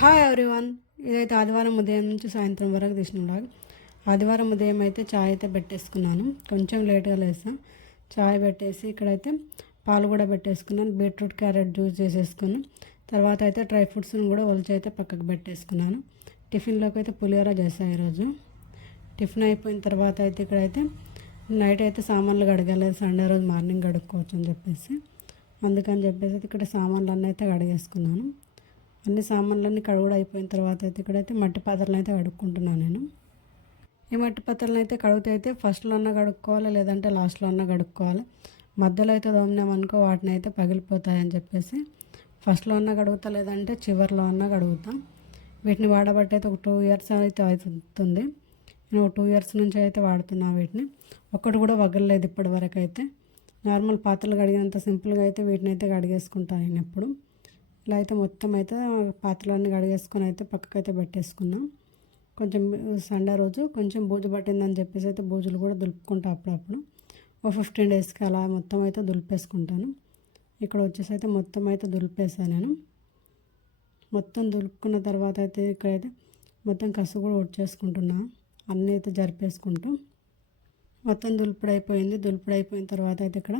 Hi everyone ఇదైతే ఆదివారం ఉదయం నుంచి సాయంత్రం వరకు తీసిన vlog. ఆదివారం ఉదయం అయితే చాయ్ అయితే పెట్టేసుకున్నాను. కొంచెం లేట్గా లేసా. చాయ్ పెట్టేసి ఇక్కడైతే పాలు కూడా పెట్టేసుకున్నాను. బీట్రూట్ క్యారెట్ జ్యూస్ చేసేసుకుని తర్వాత అయితే డ్రై ఫ్రూట్స్ని కూడా ఒలిచి అయితే పక్కకు పెట్టేసుకున్నాను. టిఫిన్లోకి అయితే పులిహోర చేశాను ఈరోజు. టిఫిన్ అయిపోయిన తర్వాత అయితే ఇక్కడైతే నైట్ అయితే సామాన్లు కడగలేదు సండే రోజు మార్నింగ్ కడుక్కోవచ్చు అని చెప్పేసి. అందుకని చెప్పేసి అయితే ఇక్కడ సామాన్లు అన్నీ అయితే కడిగేసుకున్నాను. అన్ని సామాన్లన్నీ కడుగుడు అయిపోయిన తర్వాత అయితే ఇక్కడైతే మట్టి పాత్రలు అయితే కడుక్కుంటున్నాను నేను. ఈ మట్టి పాత్రలను అయితే కడిగితే అయితే ఫస్ట్లో అన్న కడుక్కోవాలి లేదంటే లాస్ట్లో అన్న కడుక్కోవాలి. మధ్యలో అయితే దోమినామనుకో వాటిని అయితే పగిలిపోతాయని చెప్పేసి ఫస్ట్లో అన్న కడుగుతా లేదంటే చివరిలో అన్న కడుగుతా. వీటిని వాడబట్టి అయితే ఒక టూ ఇయర్స్ అయితే అవుతుంది. నేను టూ ఇయర్స్ నుంచి అయితే వాడుతున్నా వీటిని. ఒక్కటి కూడా వగలలేదు ఇప్పటి వరకు అయితే. నార్మల్ పాత్రలు కడిగినంత సింపుల్గా అయితే వీటిని అయితే కడిగేసుకుంటాను నేను ఎప్పుడు. ఇలా అయితే మొత్తం అయితే పాత్రలన్నీ కడిగేసుకొని అయితే పక్కకైతే పెట్టేసుకున్నాం. కొంచెం సండే రోజు కొంచెం బూజు పట్టిందని చెప్పేసి అయితే బూజులు కూడా దులుపుకుంటా అప్పుడప్పుడు. ఓ ఫిఫ్టీన్ డేస్కి అలా మొత్తం అయితే దులిపేసుకుంటాను. ఇక్కడ వచ్చేసి అయితే మొత్తం అయితే దులిపేసాను నేను. మొత్తం దులుపుకున్న తర్వాత అయితే ఇక్కడైతే మొత్తం కసు కూడా వచ్చేసుకుంటున్నా అన్నీ అయితే జరిపేసుకుంటూ మొత్తం దులుపుడు అయిపోయింది. దులుపుడు అయిపోయిన తర్వాత అయితే ఇక్కడ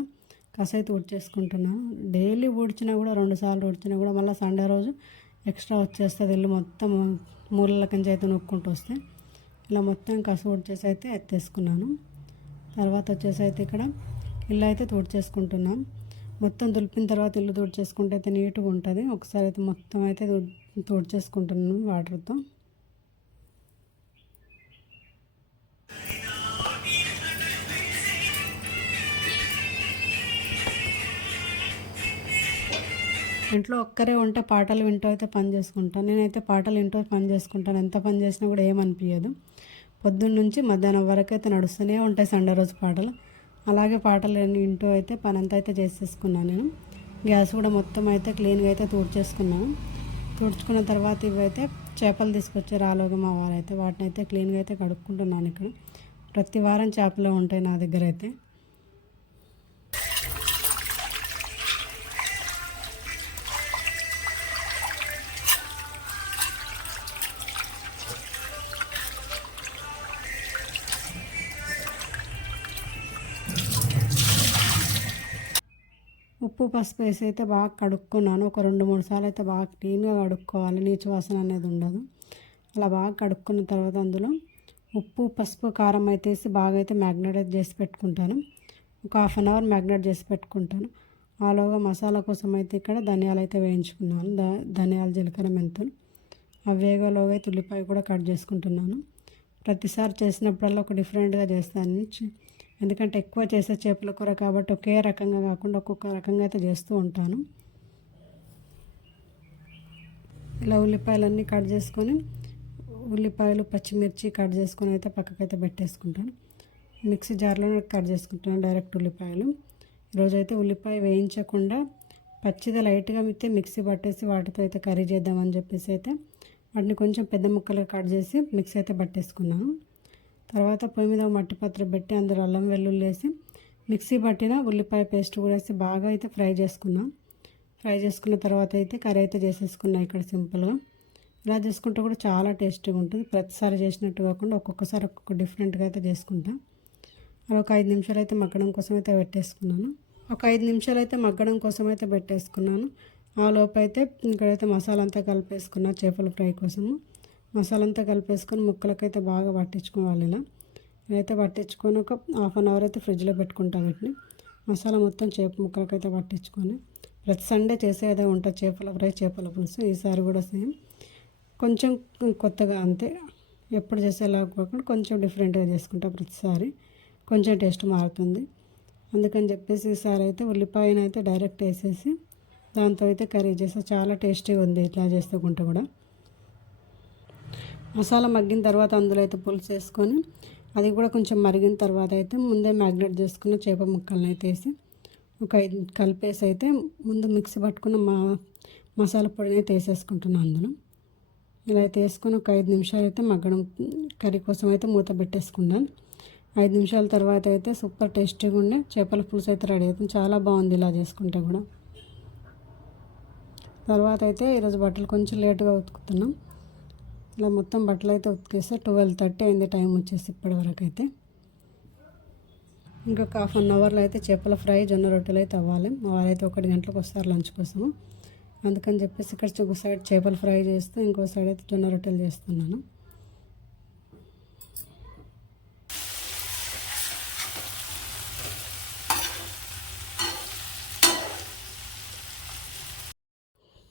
కసైతే అయితే డైలీ ఊడ్చినా కూడా రెండు సార్లు ఊడ్చినా కూడా మళ్ళీ సండే రోజు ఎక్స్ట్రా వచ్చేస్తుంది ఇల్లు మొత్తం మూలల కింద అయితే నొక్కుంటూ వస్తే. ఇలా మొత్తం కస ఊడ్చేసి అయితే ఎత్తేసుకున్నాను. తర్వాత వచ్చేసి అయితే ఇక్కడ ఇల్లు అయితే తుడిచేసుకుంటున్నాం. మొత్తం దులిపిన తర్వాత ఇల్లు తుడిచేసుకుంటే అయితే నీట్గా ఉంటుంది. ఒకసారి అయితే మొత్తం అయితే తుడిచేసుకుంటున్నాను వాటర్తో. ఇంట్లో ఒక్కరే ఉంటే పాటలు వింటూ అయితే పని చేసుకుంటాను. నేనైతే పాటలు వింటూ పని చేసుకుంటాను. ఎంత పని చేసినా కూడా ఏమనిపించదు పొద్దున్న నుంచి మధ్యాహ్నం వరకు అయితే నడుస్తూనే ఉంటాయి సండే రోజు పాటలు. అలాగే పాటలు వింటూ అయితే పని అంతా అయితే చేసేసుకున్నాను నేను. గ్యాస్ కూడా మొత్తం అయితే క్లీన్గా అయితే తుడిచేసుకున్నాను. తుడుచుకున్న తర్వాత ఇవైతే చేపలు తీసుకొచ్చారు ఆలోగా మా వారైతే వాటిని అయితే క్లీన్గా అయితే కడుక్కుంటున్నాను ఇక్కడ. ప్రతి వారం చేపలు ఉంటాయి నా దగ్గర అయితే. ఉప్పు పసుపు వేసి అయితే బాగా కడుక్కున్నాను. ఒక రెండు మూడు సార్లు అయితే బాగా క్లీన్గా కడుక్కోవాలి. నీచు వాసన అనేది ఉండదు. అలా బాగా కడుక్కున్న తర్వాత అందులో ఉప్పు పసుపు కారం అయితే వేసి బాగా అయితే మ్యాగ్నేట్ చేసి పెట్టుకుంటాను. ఒక హాఫ్ అన్ అవర్ మ్యాగ్నేట్ చేసి పెట్టుకుంటాను. ఆలోగా మసాలా కోసం అయితే ఇక్కడ ధనియాలు అయితే వేయించుకున్నాను. ద ధనియాలు జీలకర్ర మెంతులు. ఆ వేగలోగా అయితే ఉల్లిపాయ కూడా కట్ చేసుకుంటున్నాను. ప్రతిసారి చేసినప్పుడల్లా ఒక డిఫరెంట్గా చేస్తాను. ఎందుకంటే ఎక్కువ చేసే చేపల కూర కాబట్టి ఒకే రకంగా కాకుండా ఒక్కొక్క రకంగా అయితే చేస్తూ ఉంటాను. ఇలా ఉల్లిపాయలన్నీ కట్ చేసుకొని ఉల్లిపాయలు పచ్చిమిర్చి కట్ చేసుకొని అయితే పక్కకైతే పెట్టేసుకుంటాను. మిక్సీ జార్లోనే కట్ చేసుకుంటాను డైరెక్ట్ ఉల్లిపాయలు. ఈరోజైతే ఉల్లిపాయ వేయించకుండా పచ్చిది లైట్గా అయితే మిక్సీ పట్టేసి వాటితో అయితే కర్రీ చేద్దామని చెప్పేసి అయితే వాటిని కొంచెం పెద్ద ముక్కలుగా కట్ చేసి మిక్సీ అయితే పట్టేసుకున్నాను. తర్వాత పొయ్యి మీద మట్టి పాత్ర పెట్టి అందులో అల్లం వెల్లుల్లి వేసి మిక్సీ పట్టిన ఉల్లిపాయ పేస్ట్ కూడా వేసి బాగా అయితే ఫ్రై చేసుకున్నాం ఫ్రై చేసుకున్న తర్వాత అయితే కర్రీ అయితే చేసేసుకున్నాం ఇక్కడ సింపుల్గా. ఇలా చేసుకుంటే కూడా చాలా టేస్టీగా ఉంటుంది. ప్రతిసారి చేసినట్టు కాకుండా ఒక్కొక్కసారి ఒక్కొక్క డిఫరెంట్గా అయితే చేసుకుంటాం. అలా ఒక ఐదు నిమిషాలు అయితే మగ్గడం కోసం అయితే పెట్టేసుకున్నాను. ఒక ఐదు నిమిషాలు అయితే మగ్గడం కోసం అయితే పెట్టేసుకున్నాను. ఆ లోపు అయితే ఇక్కడైతే మసాలా అంతా కలిపేసుకున్నా చేపల ఫ్రై కోసము. మసాలా అంతా కలిపేసుకొని ముక్కలకైతే బాగా పట్టించుకోవాలి ఇలా ఇదైతే పట్టించుకొని ఒక హాఫ్ అన్ అవర్ అయితే ఫ్రిడ్జ్లో పెట్టుకుంటాం వీటిని. మసాలా మొత్తం చేప ముక్కలకైతే పట్టించుకొని ప్రతి సండే చేసేదే ఉంటుంది చేపల ఫ్రై చేపల పులుసు ఈసారి కూడా సేమ్. కొంచెం కొత్తగా అంతే. ఎప్పుడు చేసేలా కాకుండా కొంచెం డిఫరెంట్గా చేసుకుంటా ప్రతిసారి. కొంచెం టేస్ట్ మారుతుంది. అందుకని చెప్పేసి ఈసారి అయితే ఉల్లిపాయనైతే డైరెక్ట్ వేసేసి దాంతో అయితే కర్రీ చేస్తే చాలా టేస్టీగా ఉంది ఇట్లా చేస్తుకుంటే కూడా. మసాలా మగ్గిన తర్వాత అందులో అయితే పులుసు వేసుకొని అది కూడా కొంచెం మరిగిన తర్వాత అయితే ముందే మ్యాగ్నేట్ చేసుకున్న చేప ముక్కలను అయితే వేసి ఒక ఐదు కలిపేసి అయితే ముందు మిక్సీ పట్టుకున్న మా మసాలా పొడిని అయితే వేసేసుకుంటున్నాను అందులో. ఇలా అయితే వేసుకొని ఒక ఐదు నిమిషాలు అయితే మగ్గడం కర్రీ కోసం అయితే మూత పెట్టేసుకున్నాను ఐదు నిమిషాల తర్వాత అయితే సూపర్ టేస్టీగా ఉండే చేపల పులుసు అయితే రెడీ అవుతుంది. చాలా బాగుంది ఇలా చేసుకుంటే కూడా. తర్వాత అయితే ఈరోజు బట్టలు కొంచెం లేటుగా ఉతుకుతున్నాం. ఇలా మొత్తం బట్టలు అయితే ఉతికేస్తే ట్వెల్వ్ థర్టీ అయింది టైం వచ్చేసి ఇప్పటి వరకు అయితే ఇంకొక హాఫ్ అన్ అవర్లో అయితే చేపల ఫ్రై జొన్న రొట్టెలు అయితే అవ్వాలి. వారైతే ఒకటి గంటలకు వస్తారు లంచ్ కోసము. అందుకని చెప్పేసి ఇక్కడ ఒక సైడ్ చేపల ఫ్రై చేస్తూ ఇంకో సైడ్ అయితే జొన్న రొట్టెలు చేస్తున్నాను.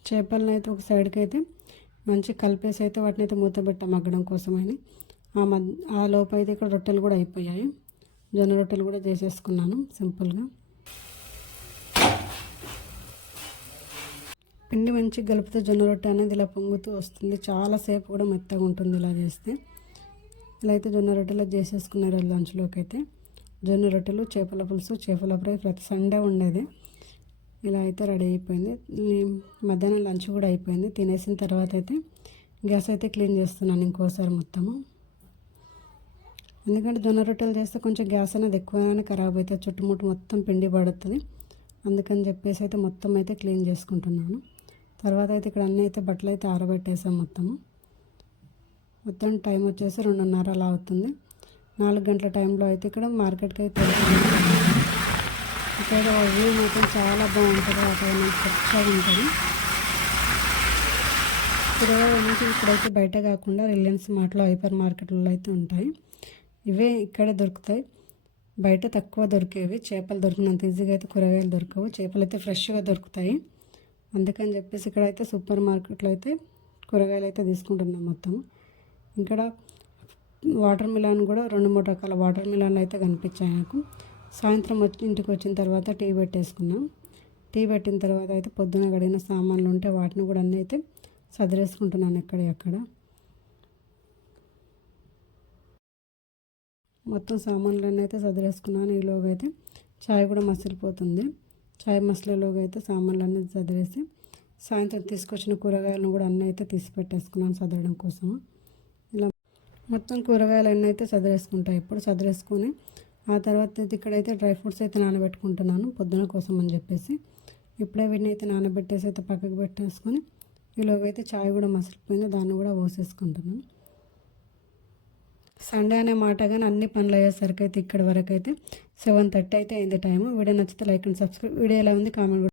చేపలను అయితే ఒక సైడ్కి అయితే మంచి కలిపేసి అయితే వాటిని అయితే మూత పెట్టాం మగ్గడం కోసమని. ఆ మధ్య ఆ లోపు అయితే ఇక్కడ రొట్టెలు కూడా అయిపోయాయి. జొన్న రొట్టెలు కూడా చేసేసుకున్నాను సింపుల్గా. పిండి మంచిగా కలిపితే జొన్న రొట్టె అనేది ఇలా పొంగుతూ వస్తుంది. చాలాసేపు కూడా మెత్తగా ఉంటుంది ఇలా చేస్తే. ఇలా అయితే జొన్న రొట్టెలు చేసేసుకున్నారు లంచ్లోకి అయితే. జొన్న రొట్టెలు చేపల పులుసు చేపల ఫ్రై ప్రతి సండే ఉండేది. ఇలా అయితే రెడీ అయిపోయింది. మధ్యాహ్నం లంచ్ కూడా అయిపోయింది. తినేసిన తర్వాత అయితే గ్యాస్ అయితే క్లీన్ చేస్తున్నాను ఇంకోసారి మొత్తము. ఎందుకంటే జొన్న రొట్టెలు చేస్తే కొంచెం గ్యాస్ అనేది ఎక్కువగానే ఖరాబ్ అవుతుంది. చుట్టుముట్టు మొత్తం పిండి పడుతుంది. అందుకని చెప్పేసి అయితే మొత్తం అయితే క్లీన్ చేసుకుంటున్నాను. తర్వాత అయితే ఇక్కడ అన్నీ అయితే బట్టలు అయితే ఆరబెట్టేసాం మొత్తము. మొత్తం టైం వచ్చేసి రెండున్నర అలా అవుతుంది. నాలుగు గంటల టైంలో అయితే ఇక్కడ మార్కెట్కి అయితే ఇక్కడ వ్యూ మాత్రం చాలా బాగుంటుంది. వాతావరణం ఫ్రెష్గా ఉంటుంది. కూరగాయలు నుంచి ఇక్కడైతే బయట కాకుండా రిలయన్స్ మార్ట్లో హైపర్ మార్కెట్లో అయితే ఉంటాయి. ఇవే ఇక్కడ దొరుకుతాయి. బయట తక్కువ దొరికేవి. చేపలు దొరికినంత ఈజీగా అయితే కూరగాయలు దొరకవు. చేపలు అయితే ఫ్రెష్గా దొరుకుతాయి. అందుకని చెప్పేసి ఇక్కడ అయితే సూపర్ మార్కెట్లో అయితే కూరగాయలు అయితే తీసుకుంటున్నాం మొత్తం. ఇక్కడ వాటర్ మిలాన్ కూడా రెండు మూడు రకాల వాటర్ మిలాన్లు అయితే కనిపించాయి నాకు. సాయంత్రం వచ్చి ఇంటికి వచ్చిన తర్వాత టీ పెట్టేసుకున్నాం. టీ పెట్టిన తర్వాత అయితే పొద్దున గడిగిన సామాన్లు ఉంటే వాటిని కూడా అన్నీ అయితే సదిరేసుకుంటున్నాను ఎక్కడ ఎక్కడ. మొత్తం సామాన్లన్నీ అయితే సదిరేసుకున్నాను. ఈలోగా అయితే చాయ్ కూడా మసిలిపోతుంది. చాయ్ మసలలోగా అయితే సామాన్లన్నీ చదివేసి సాయంత్రం తీసుకొచ్చిన కూరగాయలను కూడా అన్నీ అయితే తీసి పెట్టేసుకున్నాను చదవడం కోసం ఇలా మొత్తం కూరగాయలు అన్నీ అయితే సదిరేసుకుంటాయి ఇప్పుడు సదిరేసుకొని ఆ తర్వాత ఇక్కడైతే డ్రై ఫ్రూట్స్ అయితే నానబెట్టుకుంటున్నాను పొద్దున కోసం అని చెప్పేసి. ఇప్పుడే వీటిని అయితే నానబెట్టేసి అయితే పక్కకు పెట్టేసుకొని ఈలోగా అయితే చాయ్ కూడా మసిలిపోయింది దాన్ని కూడా పోసేసుకుంటున్నాను. సండే అనే మాట కానీ అన్ని పనులు అయ్యేసరికి అయితే ఇక్కడి వరకు అయితే సెవెన్ థర్టీ అయితే అయింది టైము. వీడియో నచ్చితే లైక్ అండ్ సబ్స్క్రైబ్. వీడియో ఎలా ఉంది కామెంట్